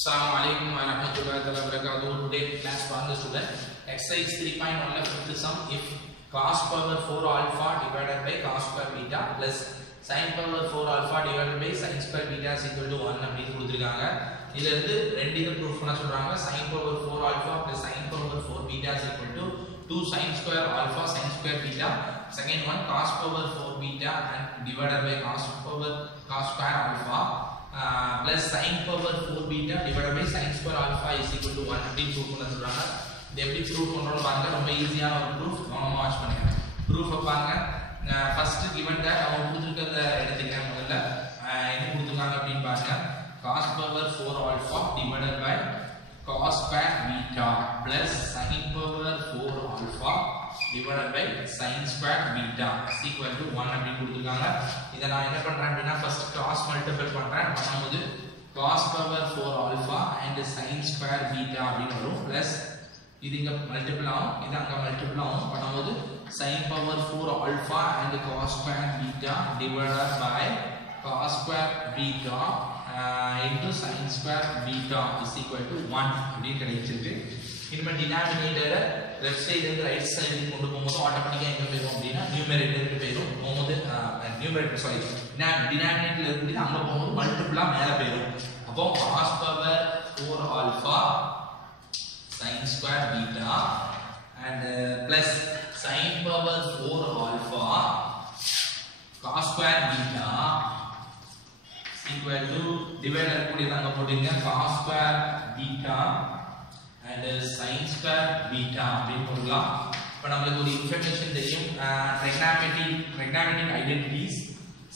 Assalamualaikum warahmatullahi wabarakatuh. Today class one student exercise 3.1 la fifth sum if cos power 4 alpha divided by cos square beta plus sin power 4 alpha divided by sin square beta is equal to 1 அப்படி கொடுத்திருக்காங்க. இதுல இருந்து ரெண்டு இத proof பண்ண சொல்றாங்க. sin power 4 alpha plus sin power 4 beta is equal to 2 sin square alpha sin square beta. Second one cos power 4 beta and divided by cos square alpha plus sin power 4 beta divided by sin square alpha is equal to 1 அப்படி proof பண்ண சொல்றாங்க. இது எப்படி proof பண்றோம்னு பாருங்க. ரொம்ப ஈஸியான ஒரு ப்ரூஃப். கவனமா வாட்ச் பண்ணுங்க. ப்ரூஃப் பாருங்க. ஃபர்ஸ்ட் given that அவங்க கொடுத்திருக்கிறத எடுத்துக்கிறேன். முதல்ல என்ன கொடுத்திருக்காங்க அப்படினு பாருங்க. cos power 4 alpha divided by cos square beta plus sin power 4 alpha divided by sin square beta is equal to 1 அப்படி கொடுத்திருக்காங்க. இத நான் என்ன பண்றேன் அப்படினா first cross multiply பண்றேன். பண்ணும்போது cos power 4 alpha and sin square beta அப்படினு வரும் plus இது இங்க மல்டிபிள் ஆகும், இது அங்க மல்டிபிள் ஆகும். பண்ணும்போது sin power 4 alpha and cos square beta divided by cos square beta into sin square beta is equal to 1 அப்படி கிடைச்சிருக்கு. இனிமே டினாமினேட்டரை லெஃப்ட் சைடுல இருந்து ரைட் சைடுக்கு கொண்டு போகும்போது ஆட்டோமேட்டிக்கா எங்க போயிடும் அப்படினா நியூமரேட்டருக்கு போயிடும். போகும்போது நியூமரேட்டர் சாரி டினாமினேட்டர்ல இருந்து அங்க போகும்போது மல்டிபிளா மேல போயிடும். அப்போ cos power 4 alpha sin square beta and plus sin power 4 alpha cos square beta is equal to divider கூடியதாங்க போடுங்க cos square beta and sin square beta அப்படி போடலாம். இப்போ நமக்கு ஒரு இன்ஃபர்மேஷன் தெரியும். trigonometric identities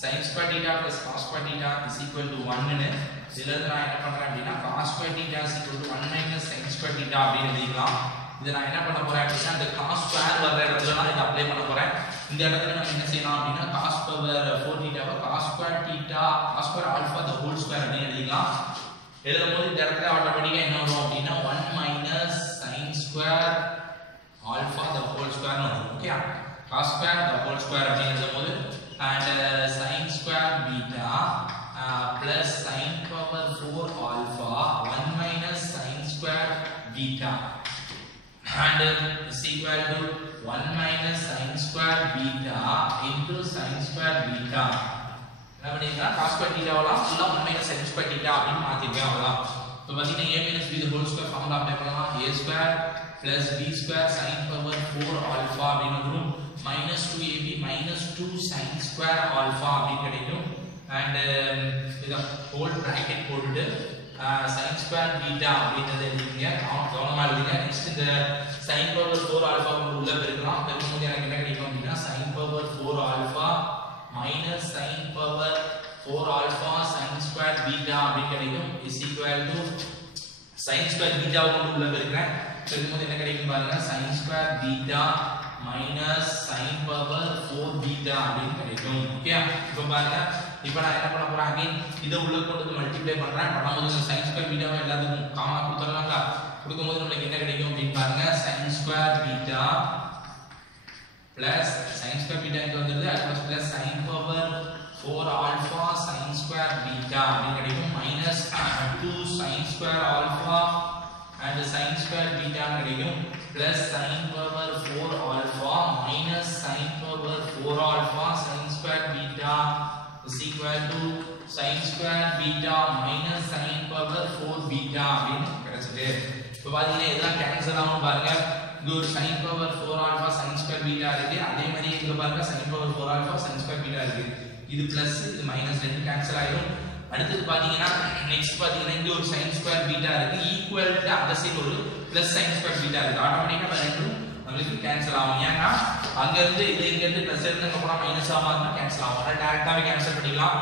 sin square theta plus cos square theta is equal to 1 ன்னு இதுல இருந்து நான் என்ன பண்றேன் அப்படினா cos square theta is equal to 1 minus sin square theta அப்படி எழுதிக்கலாம். இத நான் என்ன பண்ண போறேன் அப்படினா அந்த cos square வர்ற இடத்துல நான் இத அப்ளை பண்ண போறேன். இந்த இடத்துல நம்ம என்ன செய்யலாம் அப்படினா cos power 4 theta cos square theta cos square alpha the whole square அப்படி எழுதிக்கலாம். எழுதும்போது இந்த இடத்துல ஆட்டோமேட்டிக்கா என்ன வரும் அப்படினா 1 minus sin square alpha the whole square வரும். Okay cos square the whole square அப்படி எழுதும்போது and sin square beta plus sin power 4 alpha 1 minus sin square beta and is equal to 1 minus sin square beta into sin square beta. என்ன பண்ணிருக்கா cos square theta வலாம் ஃபுல்லா 1 minus sin square theta அப்படி மாத்திருக்கேன் அவ்வளவுதான். இப்போ பாத்தீங்கன்னா a minus b the whole square formula apply பண்ணலாம். a square plus b square sin power 4 alpha அப்படினு வரும் minus 2ab minus 2 sin square alpha அப்படி கிடைக்கும். and இத ஹோல் பிராக்கெட் போட்டுட்டு sin square beta அப்படிங்கறத எழுதிங்க. கவனமா எழுதுங்க. நெக்ஸ்ட் இந்த sin power 4 alpha உள்ள பெருக்கலாம். பெருக்கும்போது எனக்கு என்ன கிடைக்கும் அப்படினா sin power 4 alpha minus sin power 4 alpha sin square beta அப்படி கிடைக்கும் is equal to sin square beta உள்ள பெருக்குறேன். பெருக்கும்போது என்ன கிடைக்கும் பாருங்க sin square beta minus sin power 4 beta அப்படி கிடைக்கும். ஓகே இப்போ பாருங்க இப்போ நான் என்ன பண்ண போறேன் அகைன் இத உள்ள கொண்டு மல்டிப்ளை பண்றேன். பண்ணும்போது sin square beta எல்லாத்துக்கும் காமா கொடுத்துறலாம்ல. கொடுக்கும்போது நமக்கு என்ன கிடைக்கும் அப்படினு பாருங்க sin square beta plus sin square beta இங்க வந்துருது. அடுத்து plus sin power 4 alpha sin square beta அப்படி கிடைக்கும் minus 2 sin square alpha and sin square beta கிடைக்கும் plus sin power 4 alpha minus sin power 4 alpha sin square beta is equal to sin square beta minus sin power 4 beta அப்படினு கிடைச்சிட்டு. இப்போ பாத்தீங்கன்னா இதெல்லாம் cancel ஆகும் பாருங்க. இங்க ஒரு sin power 4 alpha sin square beta இருக்கு. அதே மாதிரி இங்க பாருங்க sin power 4 alpha sin square beta இருக்கு. இது பிளஸ் இது மைனஸ் ரெண்டு கேன்சல் ஆயிடும். அடுத்து பாத்தீங்கன்னா நெக்ஸ்ட் பாத்தீங்கன்னா இங்க ஒரு sin square beta இருக்கு ஈக்குவல் டு அந்த சைடு ஒரு plus sin square beta இருக்கு. ஆட்டோமேட்டிக்கா ரெண்டும் நமக்கு கேன்சல் ஆகும். ஏன்னா அங்க இருந்து இது இங்க இருந்து பிளஸ் எடுத்து அப்புறம் மைனஸ் ஆகாம கேன்சல் ஆகும். அதனால டைரக்டாவே கேன்சல் பண்ணிடலாம்.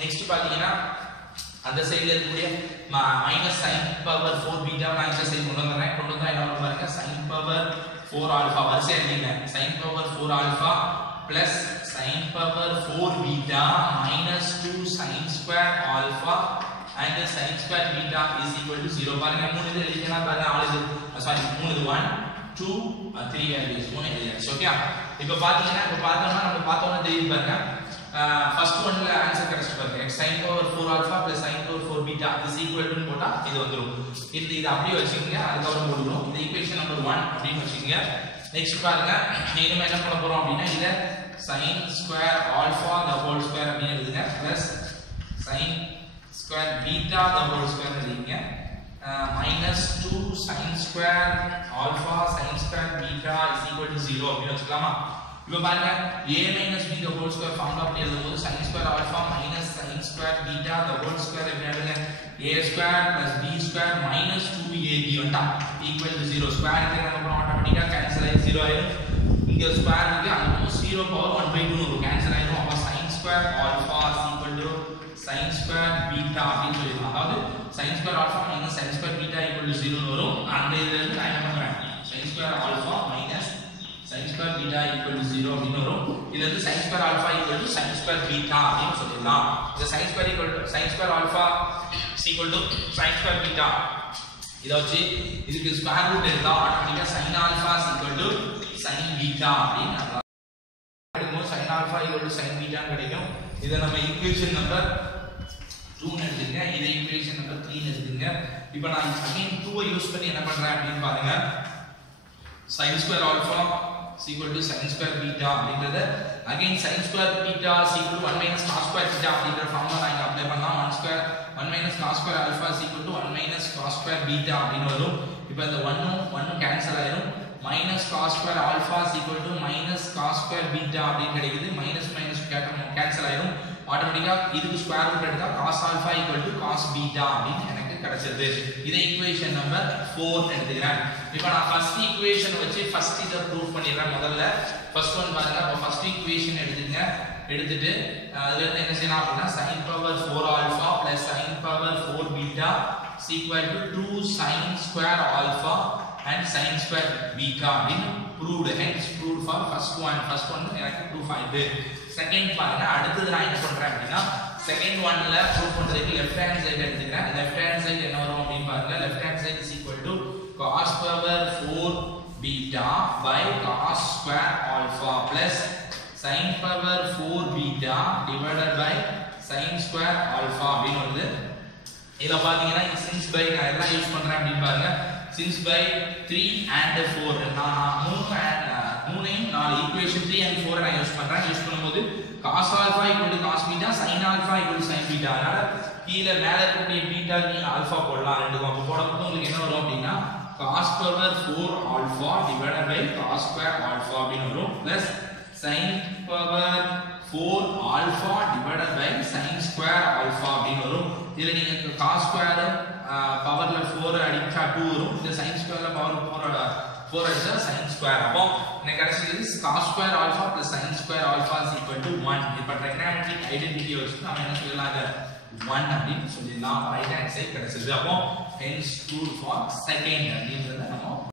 நெக்ஸ்ட் பாத்தீங்கன்னா அந்த சைடுல இருக்கக்கூடிய minus sin power 4 beta நான் இந்த சைடு கொண்டு வந்தறேன். கொண்டு வந்தா என்ன வரும் பாருங்க sin power 4 alpha வரிசையா எழுதிங்க. sin power 4 alpha plus sin power 4 beta minus 2 sin square alpha and sin square beta is equal to 0. பாருங்க மூணு இது எழுதிக்கலாம். பாருங்க ஆல் இது சாரி மூணு இது 1 2 3 வேல்யூஸ் மூணு எழுதியாச்சு. ஓகே இப்போ பாத்தீங்கன்னா இப்போ பார்த்தோம்னா நம்ம பார்த்தோம்னா தெரியும் பாருங்க first one ல ஆன்சர் கிடைச்சு பாருங்க x sin power 4 alpha plus sin power 4 beta is equal to போட்டா இது வந்துரும் இது அப்படியே வச்சுக்கங்க அதுக்கு அப்புறம் போடுறோம் இது ஈக்குவேஷன் நம்பர் 1 அப்படினு வச்சுக்கங்க நெக்ஸ்ட் பாருங்க இனிமே என்ன பண்ண போறோம் அப்படினா இத sin square alpha the whole square அப்படினு எழுதுங்க plus sin square beta the whole square எழுதுங்க minus 2 sin square alpha sin square beta is equal to 0 அப்படினு வச்சுக்கலாமா இப்போ பாருங்க a minus b the whole square formula அப்படி எழுதும்போது sin square alpha minus sin square beta the whole square எப்படி எழுதுங்க a square plus b square minus 2ab வந்தா equal to 0 square இங்க நம்ம ஆட்டோமேட்டிக்கா கேன்சல் ஆயி 0 ஆயிடும் இங்க ஸ்கொயர் இருக்கு அங்க 0 பவர் 1/2 வரும் கேன்சல் ஆயிடும் அப்ப sin square alpha is equal to sin square beta அப்படின்னு சொல்லிடலாம் அதாவது sin square alpha minus sin square beta equal to 0 வரும் அந்த இதுல இருந்து நான் என்ன பண்றேன் sin square alpha minus sin square beta equal to 0 அப்படினு வரும் இதுல இருந்து sin square alpha equal to sin square beta அப்படினு சொல்லிடலாம் இந்த sin square alpha is equal to sin square beta இத வச்சு இதுக்கு ஸ்கொயர் ரூட் எடுத்தா ஆட்டோமேட்டிக்கா sin alpha is equal to sin beta அப்படினு எடுக்கும் sin alpha equal to sin beta கிடைக்கும் இத நம்ம ஈக்குவேஷன் நம்பர் 2 ன்னு எடுத்துங்க இத ஈக்குவேஷன் நம்பர் 3 ன்னு எடுத்துங்க இப்போ நான் அகைன் 2 ஐ யூஸ் பண்ணி என்ன பண்றேன் அப்படினு பாருங்க sin square alpha is equal to sin square beta அப்படிங்கறது again sin square beta is equal to 1 minus cos square beta அப்படிங்கற ஃபார்முலா நான் இங்க அப்ளை பண்ணலாம் 1 minus cos square alpha is equal to 1 minus cos square beta அப்படினு வரும் இப்போ இந்த 1 cancel ஆயிடும் minus cos square alpha is equal to minus cos square beta அப்படினு கிடைக்குது minus கேன்சல் ஆயிடும் ஆட்டோமேட்டிக்கா இதுக்கு ஸ்கொயர் ரூட் எடுத்தா cos alpha equal to cos beta அப்படினு எனக்கு கிடைச்சது இத ஈக்குவேஷன் நம்பர் 4 ன்னு எடுத்துக்கிறேன் இப்போ நான் ஃபர்ஸ்ட் ஈக்குவேஷன் வச்சு ஃபர்ஸ்ட் இத ப்ரூவ் பண்ணிடுறேன் முதல்ல ஃபர்ஸ்ட் ஒன் பாருங்க அப்ப ஃபர்ஸ்ட் ஈக்குவேஷன் எடுத்துட்டு அதுல இருந்து என்ன செய்யலாம் அப்படினா sin power 4 alpha plus sin power 4 beta is equal to 2 sin square alpha and sin square beta அப்படினு proved hence proved for first one எனக்கு ப்ரூஃப் ஆயிடுது செகண்ட் பாருங்க அடுத்து நான் என்ன பண்றேன் அப்படினா செகண்ட் ஒன்ல ப்ரூஃப் பண்றதுக்கு லெஃப்ட் ஹேண்ட் சைடு எடுத்துக்கிறேன் லெஃப்ட் ஹேண்ட் சைடு என்ன வரும் அப்படினு பாருங்க left hand side is equal to cos power 4 beta by cos square alpha plus sin power 4 beta divided by sin square alpha அப்படினு வருது இத பாத்தீங்கன்னா since by நான் எல்லாம் யூஸ் பண்றேன் அப்படினு பாருங்க since by 3 and 4 நான் மூணையும் 4 ஈக்குவேஷன் 3 and 4 நான் யூஸ் பண்ணும்போது cos alpha equal to cos beta sin alpha equal to sin beta அதனால கீழ மேல இருக்கக்கூடிய பீட்டா நீங்க ஆல்பா போடலாம் ரெண்டுக்கும் அப்ப போடும்போது உங்களுக்கு என்ன வரும் அப்படினா cos power 4 alpha divided by cos square alpha அப்படினு வரும் plus sin power 4 alpha divided by sin square alpha அப்படினு வரும் இதுல நீங்க cos square பவர்ல 4 அடிச்சா 2 வரும் இந்த sin squareல பவர் 4 அடிச்சா sin square அப்போ எனக்கு கிடைச்சது cos square alpha plus sin square alpha is equal to 1 இப்ப trigonometric identity வச்சு நாம என்ன சொல்லலாம் 1 அப்படினு சொல்லிடலாம் ரைட் ஹேண்ட் சைடு கிடைச்சது அப்போ hence true for second அப்படிங்கறத நம்ம